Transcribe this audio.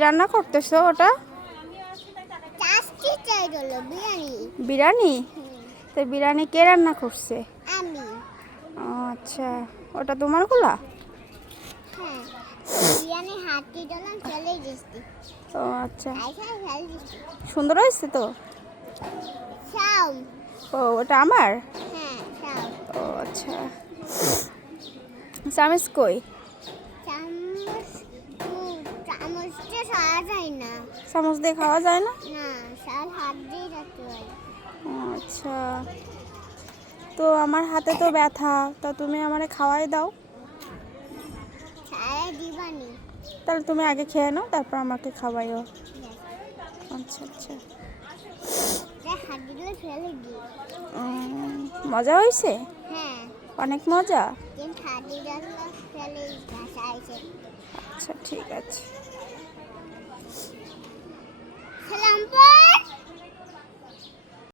রান্না করতেছো ওটা? বিরিয়ানি? তো বিরিয়ানি কে রান্না করছে? আমি। ও আচ্ছা, ওটা তোমার গুলা? হ্যাঁ, বিরিয়ানি হাতে দিলাম ফেলে দিছি। ও আচ্ছা, ফেলে দিছি। সুন্দর হয়েছে তো? খাও। ও ওটা আমার? হ্যাঁ, খাও। ও আচ্ছা, চামচ কই? চামচ চামচটা সারা যায় না। চামচ দিয়ে খাওয়া যায় না? না, সারা হাত দিয়ে রাখতে হয়। ও আচ্ছা, তো আমার হাতে তো ব্যথা, তো তুমি আমারে খাওয়াই দাও। সারা দিবানি। তাহলে তুমি আগে খেয়ে নাও, তারপর আমাকে খাওয়াইও। আচ্ছা আচ্ছা, হাত দিলে ফেলে দিই। মজা হয়েছে? হ্যাঁ, অনেক মজা। কিন্তু হাত দিলে ফেলে দিই। আচ্ছা ঠিক আছে।